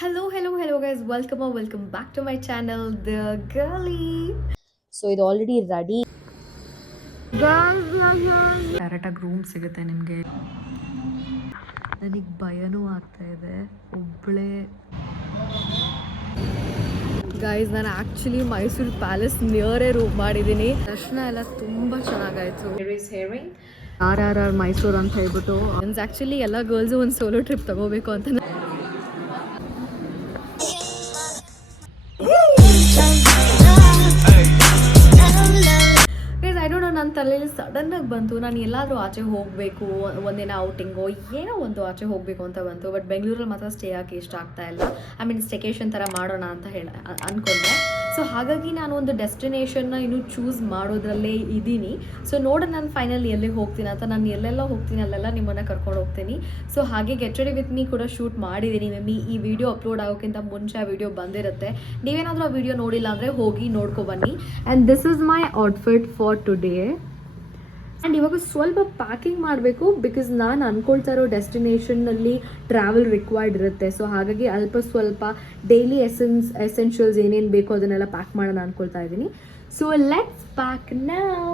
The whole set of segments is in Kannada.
Hello guys, welcome back to my channel, The Girly. So ಇದು ಆಲ್ರೆಡಿ ರೆಡಿ. ಡೈರೆಕ್ಟಾಗಿ ರೂಮ್ ಸಿಗುತ್ತೆ ನಿಮಗೆ. ನನಗೆ ಭಯನೂ ಆಗ್ತಾ ಇದೆ ಒಬ್ಬಳೇ. ಗೈಸ್, ನಾನು ಆ್ಯಕ್ಚುಲಿ ಮೈಸೂರು ಪ್ಯಾಲೇಸ್ ನಿಯರೇ ರೂಮ್ ಮಾಡಿದ್ದೀನಿ. ದರ್ಶನ ಎಲ್ಲ ತುಂಬ ಚೆನ್ನಾಗಾಯಿತು. RRR ಮೈಸೂರು ಅಂತ ಹೇಳ್ಬಿಟ್ಟು ಆ್ಯಕ್ಚುಲಿ ಎಲ್ಲ ಗರ್ಲ್ಸು ಒಂದು ಸೋಲೋ ಟ್ರಿಪ್ ತಗೋಬೇಕು ಅಂತ. ಐ ಡೋಂಟ್ ನೋ, ನನ್ನ ತಲೆಯಲ್ಲಿ ಸಡನ್ನಾಗಿ ಬಂತು ನಾನು ಎಲ್ಲಾದರೂ ಆಚೆ ಹೋಗಬೇಕು, ಒಂದಿನ ಔಟಿಂಗು ಏನೋ ಒಂದು ಆಚೆ ಹೋಗಬೇಕು ಅಂತ ಬಂತು. ಬಟ್ ಬೆಂಗಳೂರಲ್ಲಿ ಮಾತ್ರ ಸ್ಟೇ ಆಗಿ ಇಷ್ಟ ಆಗ್ತಾ ಇಲ್ಲ. ಸ್ಟೇಕೇಶನ್ ಥರ ಮಾಡೋಣ ಅಂತ ಅಂದ್ಕೊಂಡೆ. ಸೊ ಹಾಗಾಗಿ ನಾನು ಒಂದು ಡೆಸ್ಟಿನೇಷನ್ನ ಇನ್ನೂ ಚೂಸ್ ಮಾಡೋದ್ರಲ್ಲೇ ಇದ್ದೀನಿ. ಸೊ ನೋಡೋಣ ನಾನು ಫೈನಲ್ ಎಲ್ಲಿಗೆ ಹೋಗ್ತೀನಿ ಅಂತ. ನಾನು ಎಲ್ಲೆಲ್ಲ ಹೋಗ್ತೀನಿ ಅಲ್ಲೆಲ್ಲ ನಿಮ್ಮನ್ನು ಕರ್ಕೊಂಡು ಹೋಗ್ತೀನಿ. ಸೊ ಹಾಗೆ ಗೆಟ್ ರೆಡಿ ವಿತ್ ಮೀ ಕೂಡ ಶೂಟ್ ಮಾಡಿದ್ದೀನಿ. ಮೇಬಿ ಈ ವಿಡಿಯೋ ಅಪ್ಲೋಡ್ ಆಗೋಕ್ಕಿಂತ ಮುಂಚೆ ಆ ವಿಡಿಯೋ ಬಂದಿರುತ್ತೆ. ನೀವೇನಾದರೂ ಆ ವಿಡಿಯೋ ನೋಡಿಲ್ಲ ಅಂದರೆ ಹೋಗಿ ನೋಡ್ಕೊಬನ್ನಿ. And this is my outfit for today. And ಇವಾಗ ಸ್ವಲ್ಪ ಪ್ಯಾಕಿಂಗ್ ಮಾಡಬೇಕು, ಬಿಕಾಸ್ ನಾನು ಅಂದ್ಕೊಳ್ತಾ ಇರೋ ಡೆಸ್ಟಿನೇಷನ್ನಲ್ಲಿ ಟ್ರಾವೆಲ್ ರಿಕ್ವೈರ್ಡ್ ಇರುತ್ತೆ. ಸೊ ಹಾಗಾಗಿ ಅಲ್ಪ ಸ್ವಲ್ಪ ಡೈಲಿ ಎಸೆನ್ಷಿಯಲ್ಸ್ ಏನೇನು ಬೇಕೋ ಅದನ್ನೆಲ್ಲ ಪ್ಯಾಕ್ ಮಾಡೋಣ ಅಂದ್ಕೊಳ್ತಾ ಇದ್ದೀನಿ. So let's pack now.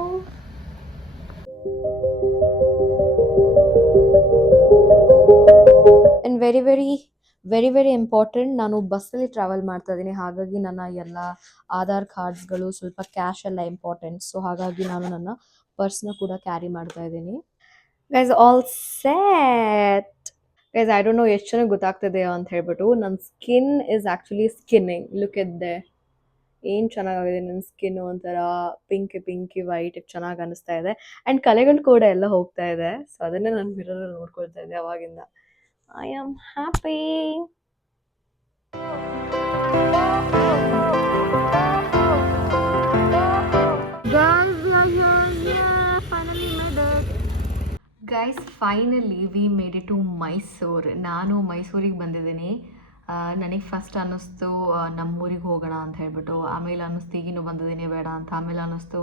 And very very important, ನಾನು ಬಸ್ಸಲ್ಲಿ ಟ್ರಾವೆಲ್ ಮಾಡ್ತಾ ಇದ್ದೀನಿ. ಹಾಗಾಗಿ ನನ್ನ ಎಲ್ಲ ಆಧಾರ್ ಕಾರ್ಡ್ಸ್ಗಳು, ಸ್ವಲ್ಪ ಕ್ಯಾಶ್ ಎಲ್ಲ ಇಂಪಾರ್ಟೆಂಟ್. ಸೊ ಹಾಗಾಗಿ ನಾನು ನನ್ನ ಪರ್ಸ್ನ ಕೂಡ ಕ್ಯಾರಿ ಮಾಡ್ತಾ ಇದ್ದೀನಿ. Guys, all set. Guys, I don't know ಎಷ್ಟು ಚೆನ್ನಾಗಿ ಗೊತ್ತಾಗ್ತಿದೆ ಅಂತ ಹೇಳ್ಬಿಟ್ಟು, ನನ್ನ skin is actually skinning. Look ಎದ್ದೆ ಏನು ಚೆನ್ನಾಗಾಗಿದೆ ನನ್ನ ಸ್ಕಿನ್. ಒಂಥರ ಪಿಂಕಿ ವೈಟ್ ಚೆನ್ನಾಗಿ ಅನಿಸ್ತಾ ಇದೆ. ಆ್ಯಂಡ್ ಕಲೆಗಳು ಕೂಡ ಎಲ್ಲ ಹೋಗ್ತಾ ಇದೆ. ಸೊ ಅದನ್ನೇ ನಾನು ಮಿರರಲ್ಲಿ ನೋಡ್ಕೊಳ್ತಾ ಇದ್ದೆ ಅವಾಗಿಂದ. I am happy. Guys, finally we made it to Mysuru. ನಾನು ಮೈಸೂರಿಗೆ ಬಂದಿದ್ದೀನಿ. ನನಗೆ ಫಸ್ಟ್ ಅನ್ನಿಸ್ತು ನಮ್ಮೂರಿಗೆ ಹೋಗೋಣ ಅಂತ ಹೇಳ್ಬಿಟ್ಟು. ಆಮೇಲೆ ಅನ್ನಿಸ್ತು ಈಗಿನೂ ಬಂದಿದ್ದೀನಿ ಬೇಡ ಅಂತ. ಆಮೇಲೆ ಅನ್ನಿಸ್ತು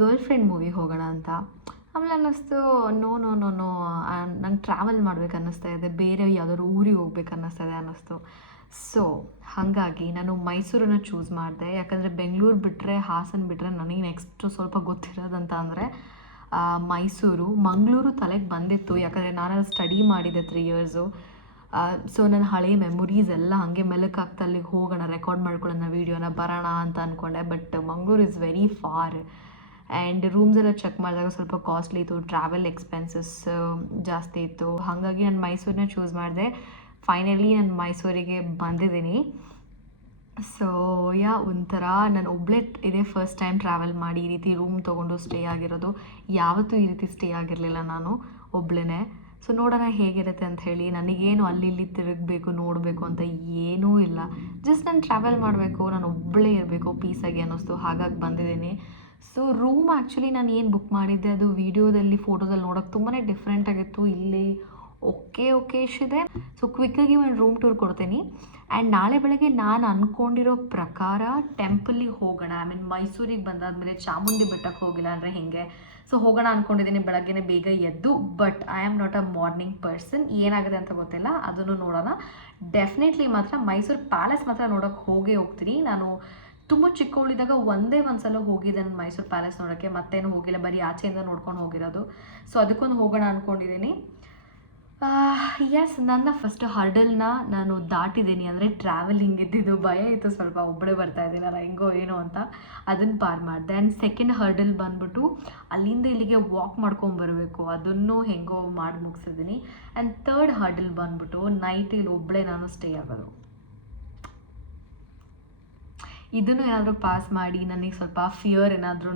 ಗರ್ಲ್ ಫ್ರೆಂಡ್ ಮೂವಿಗೆ ಹೋಗೋಣ ಅಂತ. ಆಮೇಲೆ ಅನ್ನಿಸ್ತು ನೋ ನಂಗೆ ಟ್ರಾವೆಲ್ ಮಾಡ್ಬೇಕು ಅನ್ನಿಸ್ತಾ ಇದೆ, ಬೇರೆ ಯಾವುದಾದ್ರು ಊರಿಗೆ ಹೋಗ್ಬೇಕು ಅನ್ನಿಸ್ತು. ಸೊ ಹಾಗಾಗಿ ನಾನು ಮೈಸೂರನ್ನು ಚೂಸ್ ಮಾಡಿದೆ. ಯಾಕಂದರೆ ಬೆಂಗಳೂರು ಬಿಟ್ಟರೆ, ಹಾಸನ ಬಿಟ್ಟರೆ ನನಗೆ ನೆಕ್ಸ್ಟು ಸ್ವಲ್ಪ ಗೊತ್ತಿರೋದಂತ ಅಂದರೆ ಮೈಸೂರು. ಮಂಗಳೂರು ತಲೆಗೆ ಬಂದಿತ್ತು, ಯಾಕಂದರೆ ನಾನು ಸ್ಟಡಿ ಮಾಡಿದ್ದೆ 3 years. ಸೊ ನನ್ನ ಹಳೆಯ ಮೆಮೊರೀಸ್ ಎಲ್ಲ ಹಾಗೆ ಮೆಲುಕಾಗ್ತಾ ಅಲ್ಲಿಗೆ ಹೋಗೋಣ, ರೆಕಾರ್ಡ್ ಮಾಡ್ಕೊಳ್ಳೋಣ ವೀಡಿಯೋನ, ಬರೋಣ ಅಂತ ಅಂದ್ಕೊಂಡೆ. But Mangaluru is very far. And rooms ಎಲ್ಲ ಚೆಕ್ ಮಾಡಿದಾಗ ಸ್ವಲ್ಪ ಕಾಸ್ಟ್ಲಿ ಇತ್ತು, ಟ್ರಾವೆಲ್ ಎಕ್ಸ್ಪೆನ್ಸಸ್ ಜಾಸ್ತಿ ಇತ್ತು. ಹಾಗಾಗಿ ನಾನು ಮೈಸೂರನ್ನ ಚೂಸ್ ಮಾಡಿದೆ. ಫೈನಲಿ ನಾನು ಮೈಸೂರಿಗೆ ಬಂದಿದ್ದೀನಿ. ಸೊ ಒಂಥರ ನಾನು ಒಬ್ಬಳೇ ಇದೇ ಫಸ್ಟ್ ಟೈಮ್ ಟ್ರಾವೆಲ್ ಮಾಡಿ ಈ ರೀತಿ ರೂಮ್ ತೊಗೊಂಡು ಸ್ಟೇ ಆಗಿರೋದು. ಯಾವತ್ತೂ ಈ ರೀತಿ ಸ್ಟೇ ಆಗಿರಲಿಲ್ಲ ನಾನು ಒಬ್ಬಳೇ. ಸೊ ನೋಡೋಣ ಹೇಗಿರುತ್ತೆ ಅಂತ ಹೇಳಿ. ನನಗೇನು ಅಲ್ಲಿ ಇಲ್ಲಿ ತಿರುಗಬೇಕು, ನೋಡಬೇಕು ಅಂತ ಏನೂ ಇಲ್ಲ. ಜಸ್ಟ್ ನಾನು ಟ್ರಾವೆಲ್ ಮಾಡಬೇಕು, ನಾನು ಒಬ್ಬಳೇ ಇರಬೇಕು, ಪೀಸಾಗಿ ಅನ್ನಿಸ್ತು. ಹಾಗಾಗಿ ಬಂದಿದ್ದೀನಿ. ಸೊ ರೂಮ್ ಆ್ಯಕ್ಚುಲಿ ನಾನು ಏನು ಬುಕ್ ಮಾಡಿದ್ದೆ ಅದು ವೀಡಿಯೋದಲ್ಲಿ, ಫೋಟೋದಲ್ಲಿ ನೋಡೋಕ್ಕೆ ತುಂಬಾ ಡಿಫ್ರೆಂಟಾಗಿತ್ತು. ಇಲ್ಲಿ ಓಕೆ ಇದೆ. ಸೊ ಕ್ವಿಕ್ಕಾಗಿ ಒಂದು ರೂಮ್ ಟೂರ್ ಕೊಡ್ತೀನಿ. ಆ್ಯಂಡ್ ನಾಳೆ ಬೆಳಗ್ಗೆ ನಾನು ಅಂದ್ಕೊಂಡಿರೋ ಪ್ರಕಾರ ಟೆಂಪಲಿಗೆ ಹೋಗೋಣ. ಮೈಸೂರಿಗೆ ಬಂದಾದಮೇಲೆ ಚಾಮುಂಡಿ ಬೆಟ್ಟಕ್ಕೆ ಹೋಗಿಲ್ಲ ಅಂದರೆ ಹೇಗೆ. ಸೊ ಹೋಗೋಣ ಅಂದ್ಕೊಂಡಿದ್ದೀನಿ ಬೆಳಗ್ಗೆ ಬೇಗ ಎದ್ದು. But I am not a morning person. ಏನಾಗಿದೆ ಅಂತ ಗೊತ್ತಿಲ್ಲ, ಅದನ್ನು ನೋಡೋಣ. ಡೆಫಿನೆಟ್ಲಿ ಮಾತ್ರ ಮೈಸೂರು ಪ್ಯಾಲೇಸ್ ಮಾತ್ರ ನೋಡೋಕ್ಕೆ ಹೋಗ್ತೀನಿ. ನಾನು ತುಂಬ ಚಿಕ್ಕವಳಿದ್ದಾಗ ಒಂದೇ ಸಲ ಹೋಗಿದ್ದೆ ನಾನು ಮೈಸೂರು ಪ್ಯಾಲೇಸ್ ನೋಡೋಕ್ಕೆ. ಮತ್ತೇನು ಹೋಗಿಲ್ಲ, ಬರೀ ಆಚೆಯಿಂದ ನೋಡ್ಕೊಂಡು ಹೋಗಿರೋದು. ಸೊ ಅದಕ್ಕೊಂದು ಹೋಗೋಣ ಅಂದ್ಕೊಂಡಿದ್ದೀನಿ. ನನ್ನ ಫಸ್ಟ್ ಹರ್ಡಲ್ನ ನಾನು ದಾಟಿದ್ದೀನಿ. ಅಂದರೆ ಟ್ರಾವೆಲಿಂಗ್ ಇದ್ದಿದ್ದು ಭಯ ಇತ್ತು, ಸ್ವಲ್ಪ ಒಬ್ಬಳೇ ಬರ್ತಾಯಿದ್ದೀನಿ ನಾನು ಹೆಂಗೋ ಏನೋ ಅಂತ, ಅದನ್ನು ಪಾರ್ ಮಾಡಿದೆ. ಆ್ಯಂಡ್ ಸೆಕೆಂಡ್ ಹರ್ಡಲ್ ಬಂದ್ಬಿಟ್ಟು ಅಲ್ಲಿಂದ ಇಲ್ಲಿಗೆ ವಾಕ್ ಮಾಡ್ಕೊಂಬರಬೇಕು, ಅದನ್ನು ಹೆಂಗೋ ಮಾಡಿ ಮುಗಿಸಿದ್ದೀನಿ. ಆ್ಯಂಡ್ ಥರ್ಡ್ ಹರ್ಡಲ್ ಬಂದ್ಬಿಟ್ಟು ನೈಟ್ ಇಲ್ಲಿ ಒಬ್ಬಳೇ ನಾನು ಸ್ಟೇ ಆಗೋದು. ಇದನ್ನು ಏನಾದರೂ ಪಾಸ್ ಮಾಡಿ ನನಗೆ ಸ್ವಲ್ಪ ಫಿಯರ್ ಏನಾದ್ರೂ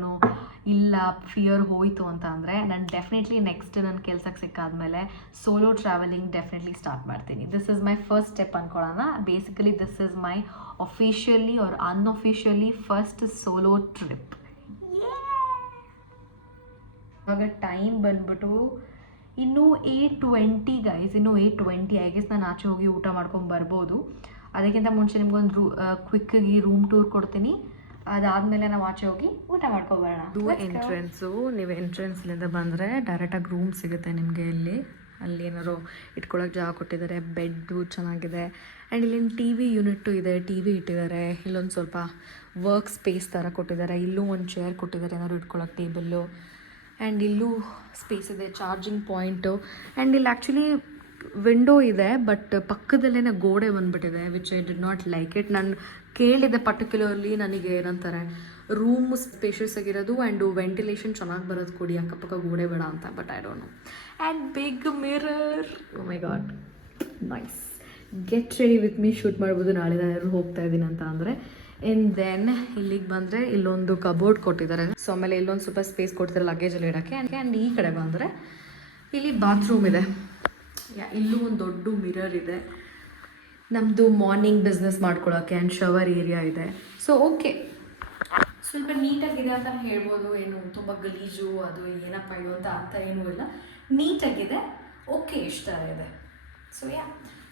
ಇಲ್ಲ, ಫಿಯರ್ ಹೋಯಿತು ಅಂತ ಅಂದರೆ ನಾನು ಡೆಫಿನೆಟ್ಲಿ ನೆಕ್ಸ್ಟ್ ನನ್ನ ಕೆಲಸಕ್ಕೆ ಸಿಕ್ಕಾದ್ಮೇಲೆ ಸೋಲೋ ಟ್ರಾವೆಲಿಂಗ್ ಡೆಫಿನೆಟ್ಲಿ ಸ್ಟಾರ್ಟ್ ಮಾಡ್ತೀನಿ. This is my first step ಅಂದ್ಕೊಳ್ಳೋಣ. Basically this is my officially or unofficially first solo trip. ಇವಾಗ ಟೈಮ್ ಬಂದ್ಬಿಟ್ಟು ಇನ್ನೂ 8:20 ಗೈಸ್, ಇನ್ನೂ 8:20. ಐ ಗೆಸ್ ನಾನು ಆಚೆ ಹೋಗಿ ಊಟ ಮಾಡ್ಕೊಂಡು ಬರ್ಬೋದು. ಅದಕ್ಕಿಂತ ಮುಂಚೆ ನಿಮ್ಗೊಂದು ಕ್ವಿಕ್ಕಾಗಿ ರೂಮ್ ಟೂರ್ ಕೊಡ್ತೀನಿ. ಅದಾದಮೇಲೆ ನಾವು ಆಚೆ ಹೋಗಿ ಊಟ ಮಾಡ್ಕೊಬರೋಣ. ಇದು ಎಂಟ್ರೆನ್ಸು. ನೀವು ಎಂಟ್ರೆನ್ಸ್ಲಿಂದ ಬಂದರೆ ಡೈರೆಕ್ಟಾಗಿ ರೂಮ್ ಸಿಗುತ್ತೆ ನಿಮಗೆ ಇಲ್ಲಿ. ಅಲ್ಲಿ ಏನಾರು ಇಟ್ಕೊಳ್ಳೋಕೆ ಜಾಗ ಕೊಟ್ಟಿದ್ದಾರೆ, ಬೆಡ್ಡು ಚೆನ್ನಾಗಿದೆ. ಆ್ಯಂಡ್ ಇಲ್ಲಿನ ಟಿ ವಿ ಯೂನಿಟ್ಟು ಇದೆ, ಟಿ ವಿ ಇಟ್ಟಿದ್ದಾರೆ. ಇಲ್ಲೊಂದು ಸ್ವಲ್ಪ ವರ್ಕ್ ಸ್ಪೇಸ್ ಥರ ಕೊಟ್ಟಿದ್ದಾರೆ. ಇಲ್ಲೂ ಒಂದು ಚೇರ್ ಕೊಟ್ಟಿದ್ದಾರೆ ಏನಾದ್ರು ಇಟ್ಕೊಳ್ಳೋಕೆ, ಟೇಬಲ್ಲು. ಆ್ಯಂಡ್ ಇಲ್ಲೂ ಸ್ಪೇಸ್ ಇದೆ, ಚಾರ್ಜಿಂಗ್ ಪಾಯಿಂಟು. ಆ್ಯಂಡ್ ಇಲ್ಲಿ ಆ್ಯಕ್ಚುಲಿ ವಿಂಡೋ ಇದೆ, ಬಟ್ ಪಕ್ಕದಲ್ಲೇ ಗೋಡೆ ಬಂದುಬಿಟ್ಟಿದೆ, which I did not like it. ನಾನು ಕೇಳಿದೆ ಪರ್ಟಿಕ್ಯುಲರ್ಲಿ, ನನಗೆ ಏನಂತಾರೆ ರೂಮ್ ಸ್ಪೇಷಿಯಸ್ ಆಗಿರೋದು ಆ್ಯಂಡ್ ವೆಂಟಿಲೇಷನ್ ಚೆನ್ನಾಗಿ ಬರೋದು ಕೊಡಿ, ಅಕ್ಕಪಕ್ಕ ಗೋಡೆ ಬೇಡ ಅಂತ. But I don't know. And big mirror, oh my god, nice. Get ready with me, shoot ಮಾಡ್ಬೋದು ನಾಳೆ ನಾನು ಯಾರು ಹೋಗ್ತಾ ಇದ್ದೀನಿ ಅಂತ ಅಂದರೆ. ಆ್ಯಂಡ್ ದೆನ್ ಇಲ್ಲಿಗೆ ಬಂದರೆ ಇಲ್ಲೊಂದು ಕಬೋರ್ಡ್ ಕೊಟ್ಟಿದ್ದಾರೆ. ಸೊ ಆಮೇಲೆ ಇಲ್ಲೊಂದು ಸ್ವಲ್ಪ ಸ್ಪೇಸ್ ಕೊಡ್ತಾರೆ ಲಗೇಜಲ್ಲಿ ಇಡೋಕ್ಕೆ. ಆ್ಯಂಡ್ ಈ ಕಡೆ ಬಂದರೆ ಇಲ್ಲಿ ಬಾತ್ರೂಮ್ ಇದೆ. ಇಲ್ಲೂ ಒಂದು ದೊಡ್ಡ ಮಿರರ್ ಇದೆ, ನಮ್ಮದು ಮಾರ್ನಿಂಗ್ ಬಿಸ್ನೆಸ್ ಮಾಡ್ಕೊಳ್ಳೋಕ್ಕೆ. ಆ್ಯಂಡ್ ಶವರ್ ಏರಿಯಾ ಇದೆ. ಸೊ ಓಕೆ, ಸ್ವಲ್ಪ ನೀಟಾಗಿದೆ ಅಂತ ಹೇಳ್ಬೋದು. ಏನು ತುಂಬ ಗಲೀಜು ಅದು ಏನಪ್ಪ ಇದು ಅಂತ ಏನೂ ಇಲ್ಲ, ನೀಟಾಗಿದೆ. ಓಕೆ, ಇಷ್ಟ ಇದೆ.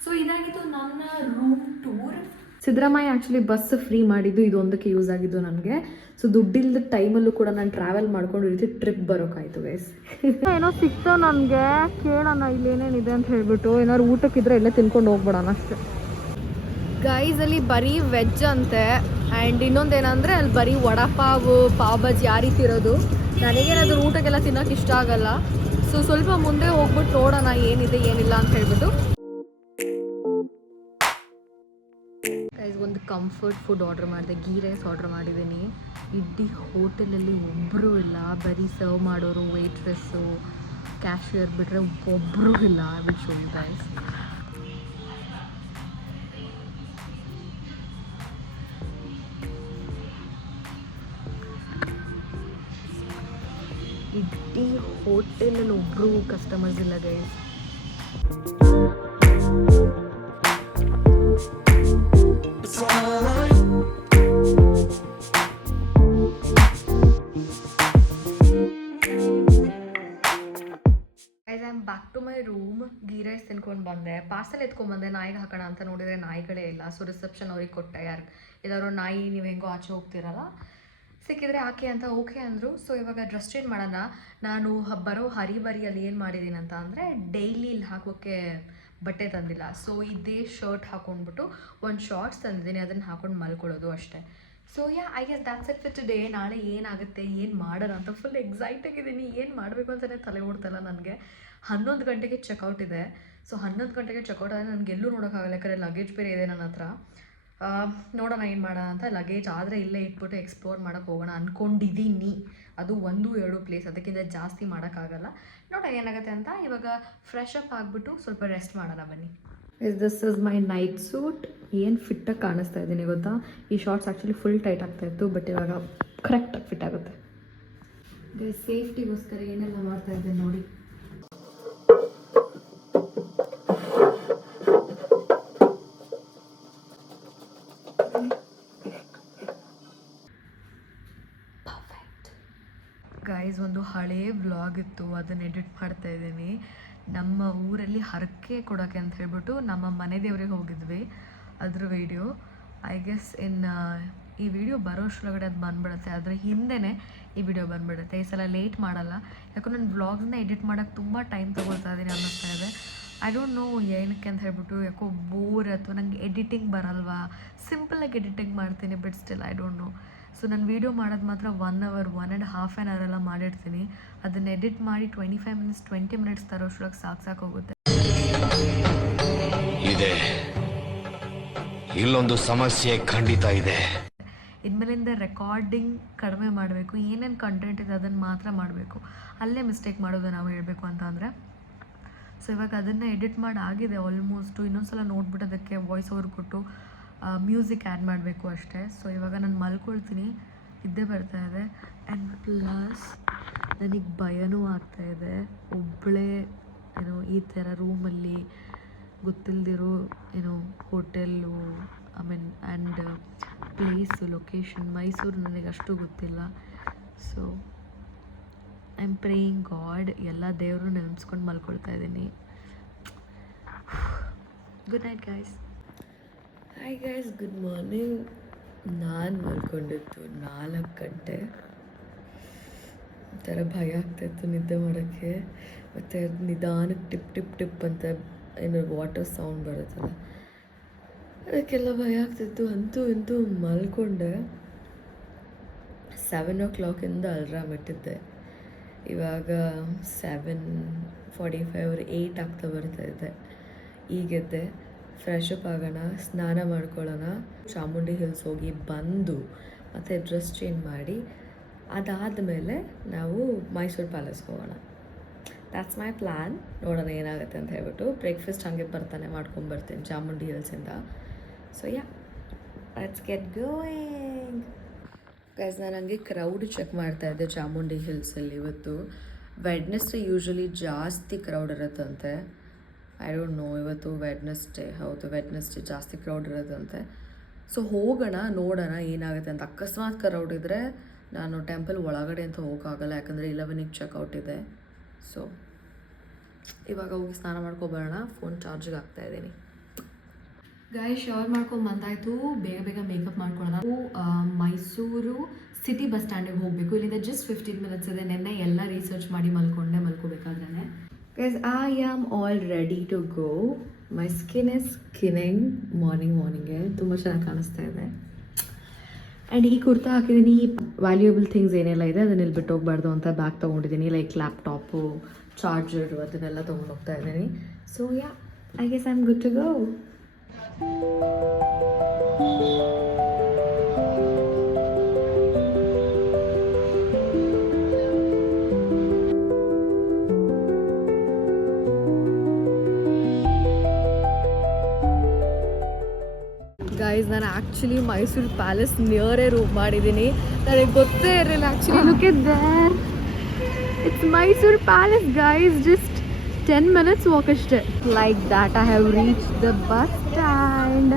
ಸೊ ಇದಾಗಿತ್ತು ನನ್ನ room tour. Siddaramaiah actually bus free ಮಾಡಿದ್ದು ಇದೊಂದಕ್ಕೆ ಯೂಸ್ ಆಗಿದ್ದು ನನಗೆ. ಸೊ ದುಡ್ಡಿಲ್ಲದ ಟೈಮಲ್ಲೂ ಕೂಡ ನಾನು ಟ್ರಾವೆಲ್ ಮಾಡ್ಕೊಂಡು ಈ ರೀತಿ ಟ್ರಿಪ್ ಬರೋಕ್ಕಾಯ್ತು ಗೈಸ್. ಏನೋ ಸಿಕ್ತೋ ನನಗೆ, ಕೇಳೋಣ ಇಲ್ಲಿ ಏನೇನಿದೆ ಅಂತ ಹೇಳ್ಬಿಟ್ಟು. ಏನಾದ್ರು ಊಟಕ್ಕಿದ್ರೆ ಇಲ್ಲೇ ತಿನ್ಕೊಂಡು ಹೋಗ್ಬಿಡೋಣ ಅಷ್ಟೇ. ಗೈಸ್ ಅಲ್ಲಿ ಬರೀ ವೆಜ್ ಅಂತೆ. ಆ್ಯಂಡ್ ಇನ್ನೊಂದೇನಂದರೆ ಅಲ್ಲಿ ಬರೀ ವಡಾಪಾವು, ಪಾವ್ ಭಾಜಿ ಆ ರೀತಿ ಇರೋದು. ನನಗೇನಾದ್ರೂ ಊಟಕ್ಕೆಲ್ಲ ತಿನ್ನೋಕೆ ಇಷ್ಟ ಆಗಲ್ಲ. ಸೊ ಸ್ವಲ್ಪ ಮುಂದೆ ಹೋಗ್ಬಿಟ್ಟು ನೋಡೋಣ ಏನಿದೆ ಏನಿಲ್ಲ ಅಂತ ಹೇಳ್ಬಿಟ್ಟು. ಗೈಸ್ ಒಂದು ಕಂಫರ್ಟ್ ಫುಡ್ ಆರ್ಡರ್ ಮಾಡಿದೆ, ಗೀ ರೈಸ್ ಆರ್ಡರ್ ಮಾಡಿದ್ದೀನಿ. ಇಡೀ ಹೋಟೆಲಲ್ಲಿ ಒಬ್ಬರೂ ಇಲ್ಲ, ಬರೀ ಸರ್ವ್ ಮಾಡೋರು, ವೇಟ್ರೆಸ್ಸು, ಕ್ಯಾಶಿಯರ್ ಬಿಟ್ಟರೆ ಒಬ್ಬರೂ ಇಲ್ಲ. I will show you guys. ಇಡೀ ಹೋಟೆಲಲ್ಲಿ ಒಬ್ಬರು ಕಸ್ಟಮರ್ಸ್ ಇಲ್ಲ guys. Back to my room. Ghee rice ತಿನ್ಕೊಂಡು ಬಂದೆ, ಪಾರ್ಸಲ್ ಎತ್ಕೊಂಡ್ಬಂದೆ, ನಾಯಿಗೆ ಹಾಕೋಣ ಅಂತ ನೋಡಿದರೆ ನಾಯಿಗಳೇ ಇಲ್ಲ. ಸೊ ರಿಸೆಪ್ಷನ್ ಅವ್ರಿಗೆ ಕೊಟ್ಟೆ. ಎಲ್ಲರೂ ನಾಯಿ ನೀವು ಹೆಂಗೋ ಆಚೆ ಹೋಗ್ತಿರಲ್ಲ, ಸಿಕ್ಕಿದ್ರೆ ಹಾಕಿ ಅಂತ ಓಕೆ ಅಂದರು. ಸೊ ಇವಾಗ ಡ್ರೆಸ್ ಚೇಂಜ್ ಮಾಡೋಣ. ನಾನು ಬರೋ ಹರಿಬರಿಯಲ್ಲಿ ಏನು ಮಾಡಿದ್ದೀನಿ ಅಂತ ಅಂದರೆ, ಡೈಲಿ ಇಲ್ಲಿ ಹಾಕೋಕ್ಕೆ ಬಟ್ಟೆ ತಂದಿಲ್ಲ. ಸೊ ಇದೇ ಶರ್ಟ್ ಹಾಕ್ಕೊಂಡ್ಬಿಟ್ಟು ಒಂದು ಶಾರ್ಟ್ಸ್ ತಂದಿದ್ದೀನಿ, ಅದನ್ನು ಹಾಕೊಂಡು ಮಲ್ಕೊಳ್ಳೋದು ಅಷ್ಟೇ. So I guess that's it for today. ನಾಳೆ ಏನಾಗುತ್ತೆ, ಏನು ಮಾಡೋಣ ಅಂತ ಫುಲ್ ಎಕ್ಸೈಟ್ ಆಗಿದ್ದೀನಿ. ಏನು ಮಾಡಬೇಕು ಅಂತಲೇ ತಲೆ ಓಡ್ತಲ್ಲ ನನಗೆ. 11 ಗಂಟೆಗೆ ಚೆಕ್ಔಟ್ ಇದೆ. ಸೊ 11 ಗಂಟೆಗೆ ಚೆಕ್ಔಟ್ ಆದರೆ ನನಗೆ ಎಲ್ಲೂ ನೋಡೋಕ್ಕಾಗಲ್ಲ, ಯಾಕಂದರೆ ಲಗೇಜ್ ಬೇರೆ ಇದೆ ನನ್ನ ಹತ್ರ. ನೋಡೋಣ ಏನು ಮಾಡೋಣ ಅಂತ. ಲಗೇಜ್ ಆದರೆ ಇಲ್ಲೇ ಇಟ್ಬಿಟ್ಟು ಎಕ್ಸ್ಪ್ಲೋರ್ ಮಾಡೋಕ್ಕೆ ಹೋಗೋಣ ಅಂದ್ಕೊಂಡಿದ್ದೀನಿ. ಅದು 1-2 ಪ್ಲೇಸ್, ಅದಕ್ಕಿಂತ ಜಾಸ್ತಿ ಮಾಡೋಕ್ಕಾಗಲ್ಲ. ನೋಡೋಣ ಏನಾಗುತ್ತೆ ಅಂತ. ಇವಾಗ ಫ್ರೆಶ್ ಅಪ್ ಆಗಿಬಿಟ್ಟು ಸ್ವಲ್ಪ ರೆಸ್ಟ್ ಮಾಡೋಣ ಬನ್ನಿ. This is my night suit. ಏನು ಫಿಟ್ಟಾಗಿ ಕಾಣಿಸ್ತಾ ಇದ್ದೀನಿ ಗೊತ್ತಾ. ಈ ಶಾರ್ಟ್ಸ್ ಆ್ಯಕ್ಚುಲಿ ಫುಲ್ ಟೈಟ್ ಆಗ್ತಾಯಿತ್ತು, ಬಟ್ ಇವಾಗ ಕರೆಕ್ಟಾಗಿ ಫಿಟ್ ಆಗುತ್ತೆ. ಸೇಫ್ಟಿಗೋಸ್ಕರ ಏನೆಲ್ಲ ಮಾಡ್ತಾ ಇದ್ದೇನೆ ನೋಡಿ. ಗೈಸ್ ಒಂದು ಹಳೇ ವ್ಲಾಗ್ ಇತ್ತು, ಅದನ್ನು ಎಡಿಟ್ ಮಾಡ್ತಾ ಇದ್ದೀನಿ. ನಮ್ಮ ಊರಲ್ಲಿ ಹರಕೆ ಕೊಡೋಕ್ಕೆ ಅಂತ ಹೇಳ್ಬಿಟ್ಟು ನಮ್ಮ ಮನೆ ದೇವ್ರಿಗೆ ಹೋಗಿದ್ವಿ, ಅದ್ರ ವೀಡಿಯೋ. ಐ ಗೆಸ್ ಈ ವಿಡಿಯೋ ಬರೋಷ್ರೊಳಗಡೆ ಅದು ಬಂದುಬಿಡುತ್ತೆ, ಅದರ ಹಿಂದೆಯೇ ಈ ವಿಡಿಯೋ ಬಂದುಬಿಡುತ್ತೆ. ಈ ಸಲ ಲೇಟ್ ಮಾಡಲ್ಲ, ಯಾಕಂದ್ರೆ ನಾನು ವ್ಲಾಗ್ಸ್ನ ಎಡಿಟ್ ಮಾಡೋಕ್ಕೆ ತುಂಬ ಟೈಮ್ ತೊಗೊಳ್ತಾ ಇದ್ದೀನಿ ಅನ್ನಿಸ್ತಾ ಇದೆ. ಐ ಡೋಂಟ್ ನೋ ಏನಕ್ಕೆ ಅಂತ ಹೇಳ್ಬಿಟ್ಟು, ಯಾಕೋ ಬೋರ್ ಅಥವಾ ನನಗೆ ಎಡಿಟಿಂಗ್ ಬರಲ್ವಾ. ಸಿಂಪಲಾಗಿ ಎಡಿಟಿಂಗ್ ಮಾಡ್ತೀನಿ, but still I don't no. So ನಾನು ವೀಡಿಯೋ ಮಾಡೋದು ಮಾತ್ರ 1 hour 1.5 ಎಲ್ಲ ಮಾಡಿರ್ತೀನಿ. ಅದನ್ನು ಎಡಿಟ್ ಮಾಡಿ 25 minutes 20 minutes ತರೋಷ್ರೊಳಗೆ ಸಾಕಾಗೋಗುತ್ತೆ. ಇದೆ ಇಲ್ಲೊಂದು ಸಮಸ್ಯೆ ಖಂಡಿತ ಇದೆ. ಇನ್ಮೇಲಿಂದ ರೆಕಾರ್ಡಿಂಗ್ ಕಡಿಮೆ ಮಾಡಬೇಕು, ಏನೇನು ಕಂಟೆಂಟ್ ಇದೆ ಅದನ್ನು ಮಾತ್ರ ಮಾಡಬೇಕು. ಅಲ್ಲೇ ಮಿಸ್ಟೇಕ್ ಮಾಡೋದು ನಾವು ಹೇಳಬೇಕು ಅಂತ ಅಂದರೆ. ಸೊ ಇವಾಗ ಅದನ್ನು ಎಡಿಟ್ ಮಾಡಿ ಆಗಿದೆ ಆಲ್ಮೋಸ್ಟು. ಇನ್ನೊಂದ್ಸಲ ನೋಡ್ಬಿಟ್ಟು ಅದಕ್ಕೆ ವಾಯ್ಸ್ ಓವರ್ ಕೊಟ್ಟು ಮ್ಯೂಸಿಕ್ ಆ್ಯಡ್ ಮಾಡಬೇಕು ಅಷ್ಟೇ. ಸೊ ಇವಾಗ ನಾನು ಮಲ್ಕೊಳ್ತೀನಿ, ನಿದ್ದೆ ಬರ್ತಾ ಇದೆ. ಆ್ಯಂಡ್ ಪ್ಲಸ್ ನನಗೆ ಭಯನೂ ಆಗ್ತಾಯಿದೆ, ಒಬ್ಬಳೇ ಏನೋ ಈ ಥರ ರೂಮಲ್ಲಿ ಗೊತ್ತಿಲ್ಲದಿರೋ ಏನೋ hotel, I mean and place, location. Mysuru ನನಗೆ ಅಷ್ಟು ಗೊತ್ತಿಲ್ಲ. So I am praying god, ಎಲ್ಲ ದೇವರು ನೆನೆಸ್ಕೊಂಡು ಮಲ್ಕೊಳ್ತಾ ಇದ್ದೀನಿ. Good night guys. Hi guys, good morning. ನಾನು ಮಲ್ಕೊಂಡಿದ್ದು 4 ಗಂಟೆ. ಒಂಥರ ಭಯ ಆಗ್ತಾಯಿತ್ತು ನಿದ್ದೆ ಮಾಡೋಕ್ಕೆ. ಮತ್ತು ನಿಧಾನಕ್ಕೆ ಟಿಪ್ ಟಿಪ್ ಟಿಪ್ ಅಂತ ಏನು ವಾಟರ್ ಸೌಂಡ್ ಬರುತ್ತಲ್ಲ, ಅದಕ್ಕೆಲ್ಲ ಭಯ ಆಗ್ತಿತ್ತು. ಅಂತೂ ಇಂತೂ ಮಲ್ಕೊಂಡೆ. 7 o'clock ಅಲ್ರಾಮ್ ಇಟ್ಟಿದ್ದೆ. ಇವಾಗ 7:45 8 ಆಗ್ತಾ ಬರ್ತಾಯಿದ್ದೆ. ಈಗೆದ್ದೆ, ಫ್ರೆಶ್ ಅಪ್ ಆಗೋಣ, ಸ್ನಾನ ಮಾಡ್ಕೊಳ್ಳೋಣ, ಚಾಮುಂಡಿ ಹಿಲ್ಸ್ ಹೋಗಿ ಬಂದು ಮತ್ತು ಡ್ರೆಸ್ ಚೇಂಜ್ ಮಾಡಿ ಅದಾದಮೇಲೆ ನಾವು ಮೈಸೂರು ಪ್ಯಾಲೇಸ್ಗೆ ಹೋಗೋಣ. That's my plan. ನೋಡೋಣ ಏನಾಗುತ್ತೆ ಅಂತ ಹೇಳ್ಬಿಟ್ಟು. ಬ್ರೇಕ್ಫಾಸ್ಟ್ ಹಾಗೆ ಬರ್ತಾನೆ ಮಾಡ್ಕೊಂಬರ್ತೀನಿ ಚಾಮುಂಡಿ ಹಿಲ್ಸಿಂದ. So yeah, let's get going. Guys, ನಾನು ಹಂಗೆ ಕ್ರೌಡ್ ಚೆಕ್ ಮಾಡ್ತಾಯಿದ್ದೆ ಚಾಮುಂಡಿ ಹಿಲ್ಸಲ್ಲಿ. ಇವತ್ತು ವೆಡ್ನೆಸ್ಡೇ ಯೂಶ್ವಲಿ ಜಾಸ್ತಿ ಕ್ರೌಡ್ ಇರುತ್ತಂತೆ. ಐ ಡೋಂಟ್ ನೋ, ಇವತ್ತು ವೆಡ್ನೆಸ್ಡೇ. ಹೌದು, ವೆಡ್ನೆಸ್ಡೇ ಜಾಸ್ತಿ ಕ್ರೌಡ್ ಇರುತ್ತಂತೆ. ಸೊ ಹೋಗೋಣ, ನೋಡೋಣ ಏನಾಗುತ್ತೆ ಅಂತ. ಅಕಸ್ಮಾತ್ ಕ್ರೌಡ್ ಇದ್ದರೆ ನಾನು ಟೆಂಪಲ್ ಒಳಗಡೆ ಅಂತ ಹೋಗೋಕ್ಕಾಗಲ್ಲ, ಯಾಕಂದರೆ 11ಗೆ ಚೆಕ್ಔಟ್ ಇದೆ. ಸೊ ಇವಾಗ ಹೋಗಿ ಸ್ನಾನ ಮಾಡ್ಕೊಬರೋಣ. ಫೋನ್ ಚಾರ್ಜಿಗೆ ಹಾಕ್ತಾಯಿದ್ದೀನಿ. ಗಾಯ್, ಶವರ್ ಮಾಡ್ಕೊಂಡು ಬಂದಾಯಿತು. ಬೇಗ ಬೇಗ ಮೇಕಪ್ ಮಾಡ್ಕೊಳ್ಳೋಣ. ನಾವು ಮೈಸೂರು ಸಿಟಿ ಬಸ್ ಸ್ಟ್ಯಾಂಡಿಗೆ ಹೋಗಬೇಕು. ಇಲ್ಲಿಂದ ಜಸ್ಟ್ 15 minutes ಇದೆ. ನೆನ್ನೆ ಎಲ್ಲ ರಿಸರ್ಚ್ ಮಾಡಿ ಮಲ್ಕೋಬೇಕಾದ್ರೆ. Guys, I am all ready to go. My skin is skinning. ಮಾರ್ನಿಂಗ್ಗೆ ತುಂಬ ಚೆನ್ನಾಗಿ ಕಾಣಿಸ್ತಾ ಇದೆ. ಆ್ಯಂಡ್ ಈ ಕುರ್ತಾ ಹಾಕಿದ್ದೀನಿ. ವ್ಯಾಲ್ಯೂಯಬಲ್ ಥಿಂಗ್ಸ್ ಏನೆಲ್ಲ ಇದೆ ಅದನ್ನ ಇಲ್ಲಿ ಬಿಟ್ಟು ಹೋಗಬಾರ್ದು ಅಂತ ಬ್ಯಾಗ್ ತೊಗೊಂಡಿದ್ದೀನಿ. ಲೈಕ್ ಲ್ಯಾಪ್ಟಾಪು, ಚಾರ್ಜರು, ಅದನ್ನೆಲ್ಲ ತೊಗೊಂಡು ಹೋಗ್ತಾ ಇದ್ದೀನಿ. So yeah, I guess I am good to go. Guys, ನಾನು ಆ್ಯಕ್ಚುಲಿ ಮೈಸೂರು ಪ್ಯಾಲೇಸ್ ನಿಯರೇ ರೂಮ್ ಮಾಡಿದ್ದೀನಿ. ನನಗೆ ಗೊತ್ತೇ ಇರಲಿಲ್ಲ actually. Look at there, it's Mysuru palace guys. Just 10 minutes walk ಅಷ್ಟೇ. Like that I have reach the bus stand.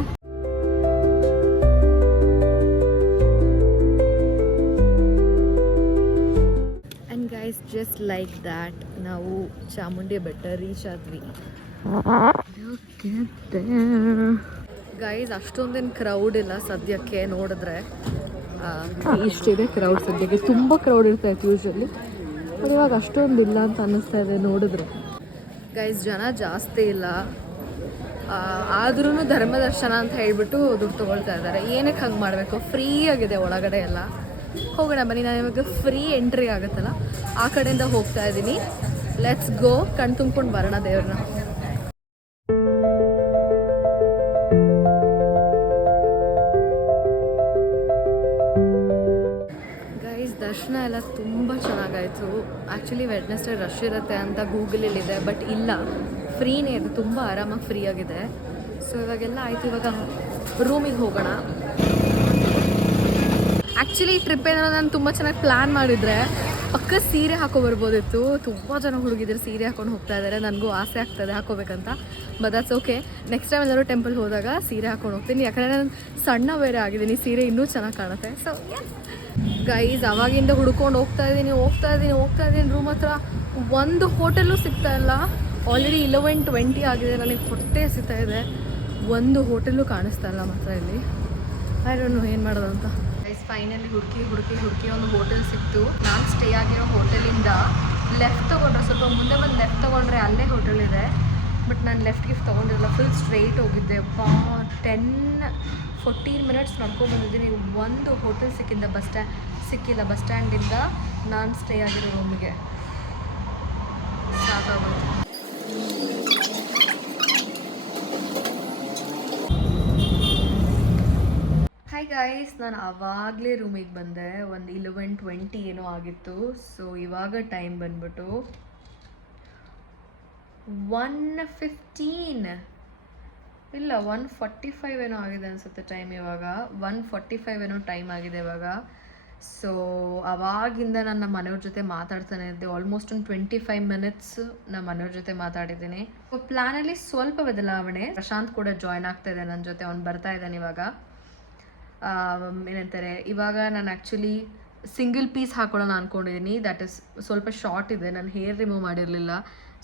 And guys, just like that ನಾವು ಚಾಮುಂಡಿ ಬೆಟ್ಟ ರೀಚ್ ಆದ್ವಿ. ಗೈಸ್, ಅಷ್ಟೊಂದೇನು ಕ್ರೌಡ್ ಇಲ್ಲ ಸದ್ಯಕ್ಕೆ. ನೋಡಿದ್ರೆ ಇಷ್ಟಿದೆ ಕ್ರೌಡ್ ಸದ್ಯಕ್ಕೆ. ತುಂಬ ಕ್ರೌಡ್ ಇರ್ತಾಯಿತ್ತು ಯೂಶ್ವಲಿ, ಅದು ಇವಾಗ ಅಷ್ಟೊಂದಿಲ್ಲ ಅಂತ ಅನ್ನಿಸ್ತಾ ಇದೆ ನೋಡಿದ್ರೆ. ಗೈಸ್, ಜನ ಜಾಸ್ತಿ ಇಲ್ಲ, ಆದ್ರೂ ಧರ್ಮ ದರ್ಶನ ಅಂತ ಹೇಳ್ಬಿಟ್ಟು ದುಡ್ಡು ತೊಗೊಳ್ತಾ ಇದ್ದಾರೆ. ಏನಕ್ಕೆ ಹಂಗೆ ಮಾಡಬೇಕು? ಫ್ರೀ ಆಗಿದೆ ಒಳಗಡೆ ಎಲ್ಲ. ಹೋಗೋಣ ಬನ್ನಿ. ನಾನು ಇವಾಗ ಫ್ರೀ ಎಂಟ್ರಿ ಆಗುತ್ತಲ್ಲ, ಆ ಕಡೆಯಿಂದ ಹೋಗ್ತಾ ಇದ್ದೀನಿ. Let's go. ಕಣ್ ತುಂಬ್ಕೊಂಡು ಬರೋಣ ದೇವ್ರನ್ನ. ದರ್ಶನ ಎಲ್ಲ ತುಂಬ ಚೆನ್ನಾಗಾಯಿತು. ಆ್ಯಕ್ಚುಲಿ ವೆಡ್ನೆಸ್ಡೇ ರಶ್ ಇರುತ್ತೆ ಅಂತ ಗೂಗಲಲ್ಲಿದೆ, ಬಟ್ ಇಲ್ಲ, ಫ್ರೀನೇ ಇದೆ. ತುಂಬ ಆರಾಮಾಗಿ ಫ್ರೀ ಆಗಿದೆ. ಸೊ ಇವಾಗೆಲ್ಲ ಆಯಿತು. ಇವಾಗ ರೂಮಿಗೆ ಹೋಗೋಣ. ಆ್ಯಕ್ಚುಲಿ ಈ ಟ್ರಿಪ್ ಏನಾದ್ರು ನಾನು ತುಂಬ ಚೆನ್ನಾಗಿ ಪ್ಲ್ಯಾನ್ ಮಾಡಿದರೆ ಪಕ್ಕ ಸೀರೆ ಹಾಕೊಬರ್ಬೋದಿತ್ತು. ತುಂಬ ಜನ ಹುಡುಗಿದ್ರು ಸೀರೆ ಹಾಕೊಂಡು ಹೋಗ್ತಾ ಇದ್ದಾರೆ. ನನಗೂ ಆಸೆ ಆಗ್ತದೆ ಹಾಕೋಬೇಕಂತ. But that's okay. Next time ಎಲ್ಲರೂ ಟೆಂಪಲ್ ಹೋದಾಗ ಸೀರೆ ಹಾಕೊಂಡು ಹೋಗ್ತೀನಿ, ಯಾಕಂದರೆ ನಾನು ಸಣ್ಣ ಬೇರೆ ಆಗಿದ್ದೀನಿ. ಸೀರೆ ಇನ್ನೂ ಚೆನ್ನಾಗಿ ಕಾಣುತ್ತೆ. ಸೊ ಗೈಸ್, ಅವಾಗಿಂದ ಹುಡ್ಕೊಂಡು ಹೋಗ್ತಾ ಇದ್ದೀನಿ ರೂಮ್ ಹತ್ರ. ಒಂದು ಹೋಟೆಲ್ಲೂ ಸಿಗ್ತಾ ಇಲ್ಲ. ಆಲ್ರೆಡಿ 11:20 ಆಗಿದೆ. ನನಗೆ ಹೊಟ್ಟೆ ಸಿಗ್ತಾ ಇದೆ. ಒಂದು ಹೋಟೆಲ್ಲೂ ಕಾಣಿಸ್ತಾ ಇಲ್ಲ ಮಾತ್ರ ಇಲ್ಲಿ. ಐ ಡೋಂಟ್ ನೋ ಏನು ಮಾಡೋದು ಅಂತ. ಗೈಸ್, ಫೈನಲಿ ಹುಡುಕಿ ಒಂದು ಹೋಟೆಲ್ ಸಿಕ್ತು. ನಾನು ಸ್ಟೇ ಆಗಿರೋ ಹೋಟೆಲಿಂದ ಲೆಫ್ಟ್ ತೊಗೊಂಡ್ರೆ, ಸ್ವಲ್ಪ ಮುಂದೆ ಬಂದು ಲೆಫ್ಟ್ ತೊಗೊಂಡ್ರೆ ಅಲ್ಲೇ ಹೋಟೆಲ್ ಇದೆ. ಬಟ್ ನಾನು ಲೆಫ್ಟ್ ಗಿಫ್ಟ್ ತೊಗೊಂಡಿರಲಿಲ್ಲ, ಫುಲ್ ಸ್ಟ್ರೈಟ್ ಹೋಗಿದ್ದೆ. 10-14 minutes ನಡ್ಕೊಂಡು ಬಂದಿದ್ದೀನಿ. ಒಂದು ಹೋಟೆಲ್ ಸಿಕ್ಕಿಲ್ಲ ಬಸ್ ಸ್ಟ್ಯಾಂಡಿಂದ ನಾನು ಸ್ಟೇ ಆಗಿರೋ ರೂಮಿಗೆ. ಸಾಕಾಗೋದು. ಹಾಯ್ ಗಾಯ್ಸ್, ನಾನು ಆವಾಗಲೇ ರೂಮಿಗೆ ಬಂದೆ. ಒಂದು 11:20 ಏನೋ ಆಗಿತ್ತು. ಸೊ ಇವಾಗ ಟೈಮ್ ಬಂದ್ಬಿಟ್ಟು 1:15 ಇಲ್ಲ 1:45 ಏನೋ ಆಗಿದೆ ಅನಿಸುತ್ತೆ ಟೈಮ್. ಇವಾಗ 1:45 ಏನೋ ಟೈಮ್ ಆಗಿದೆ ಇವಾಗ. ಸೊ ಅವಾಗಿಂದ ನಾನು ನಮ್ಮ ಮನೆಯವ್ರ ಜೊತೆ ಮಾತಾಡ್ತಾನೆ ಇದ್ದೆ. ಆಲ್ಮೋಸ್ಟ್ ಒಂದು 25 minutes ನಮ್ಮ ಮನೆಯವ್ರ ಜೊತೆ ಮಾತಾಡಿದ್ದೀನಿ. ಪ್ಲ್ಯಾನಲ್ಲಿ ಸ್ವಲ್ಪ ಬದಲಾವಣೆ. ಪ್ರಶಾಂತ್ ಕೂಡ ಜಾಯ್ನ್ ಆಗ್ತಾ ಇದೆ ನನ್ನ ಜೊತೆ. ಅವ್ನು ಬರ್ತಾ ಇದ್ದಾನೆ ಇವಾಗ. ಏನಂತಾರೆ, ಇವಾಗ ನಾನು ಆ್ಯಕ್ಚುಲಿ ಸಿಂಗಲ್ ಪೀಸ್ ಹಾಕೊಳ್ಳೋಣ ಅಂದ್ಕೊಂಡಿದ್ದೀನಿ. ದ್ಯಾಟ್ ಇಸ್ ಸ್ವಲ್ಪ ಶಾರ್ಟ್ ಇದೆ. ನಾನು ಹೇರ್ ರಿಮೂವ್ ಮಾಡಿರಲಿಲ್ಲ,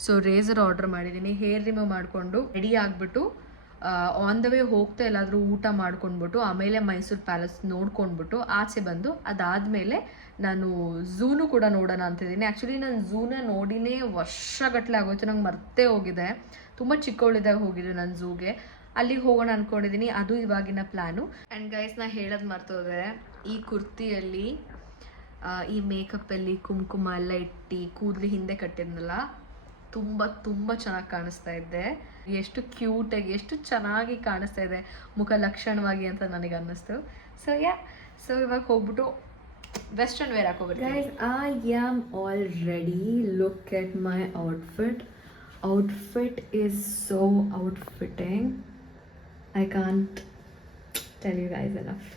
ಸೊ ರೇಸರ್ ಆರ್ಡರ್ ಮಾಡಿದ್ದೀನಿ. ಹೇರ್ ರಿಮೂವ್ ಮಾಡಿಕೊಂಡು ರೆಡಿ ಆಗಿಬಿಟ್ಟು ಆನ್ ದ ವೇ ಹೋಗ್ತಾ ಎಲ್ಲಾದರೂ ಊಟ ಮಾಡ್ಕೊಂಡ್ಬಿಟ್ಟು ಆಮೇಲೆ ಮೈಸೂರು ಪ್ಯಾಲೇಸ್ ನೋಡ್ಕೊಂಡ್ಬಿಟ್ಟು ಆಚೆ ಬಂದು ಅದಾದಮೇಲೆ ನಾನು ಝೂನು ಕೂಡ ನೋಡೋಣ ಅಂತಿದ್ದೀನಿ. ಆ್ಯಕ್ಚುಲಿ ನಾನು ಝೂನ ನೋಡಿನೇ ವರ್ಷಗಟ್ಟಲೆ ಆಗೋಯ್ತು, ನಂಗೆ ಮರ್ತೇ ಹೋಗಿದೆ. ತುಂಬ ಚಿಕ್ಕವಳಿದಾಗ ಹೋಗಿದ್ದೆ ನಾನು ಝೂಗೆ. ಅಲ್ಲಿಗೆ ಹೋಗೋಣ ಅಂದ್ಕೊಂಡಿದ್ದೀನಿ, ಅದು ಇವಾಗಿನ ಪ್ಲ್ಯಾನು. ಆ್ಯಂಡ್ ಗೈಸ್ ನಾ ಹೇಳೋದು ಮರ್ತೋದೆ, ಈ ಕುರ್ತಿಯಲ್ಲಿ ಈ ಮೇಕಪ್ಪಲ್ಲಿ ಕುಂಕುಮ ಎಲ್ಲ ಇಟ್ಟು ಕೂದಲು ಹಿಂದೆ ಕಟ್ಟಿದ್ನಲ್ಲ, ತುಂಬ ತುಂಬ ಚೆನ್ನಾಗಿ ಕಾಣಿಸ್ತಾ ಇದ್ದೆ. ಎಷ್ಟು ಕ್ಯೂಟಾಗಿ ಎಷ್ಟು ಚೆನ್ನಾಗಿ ಕಾಣಿಸ್ತಾ ಇದೆ ಮುಖ ಲಕ್ಷಣವಾಗಿ ಅಂತ ನನಗೆ ಅನ್ನಿಸ್ತು. ಸೊ ಇವಾಗ ಹೋಗ್ಬಿಟ್ಟು ವೆಸ್ಟರ್ನ್ ವೇರ್ ಹಾಕೋಬಿಟ್ಟು. Guys, I am all ready. Look at my outfit is so outfitting. I can't tell you guys enough.